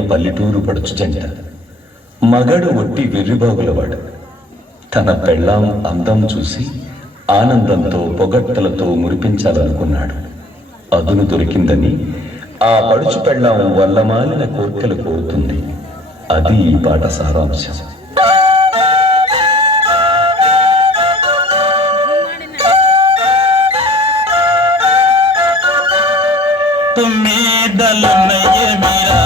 పల్లెటూరు పడుచు జంట. మగడు ఒట్టి వెర్రిబాగులవాడు. తన పెళ్ళాం అందం చూసి ఆనందంతో పొగట్టలతో మురిపించాలనుకున్నాడు. అదును దొరికిందని ఆ పడుచు పెళ్ళాం వల్లమాలిన కోర్కెలు కోరుతుంది. అది ఈ పాట సారాంశం. तुम्हें दल नहीं मेरा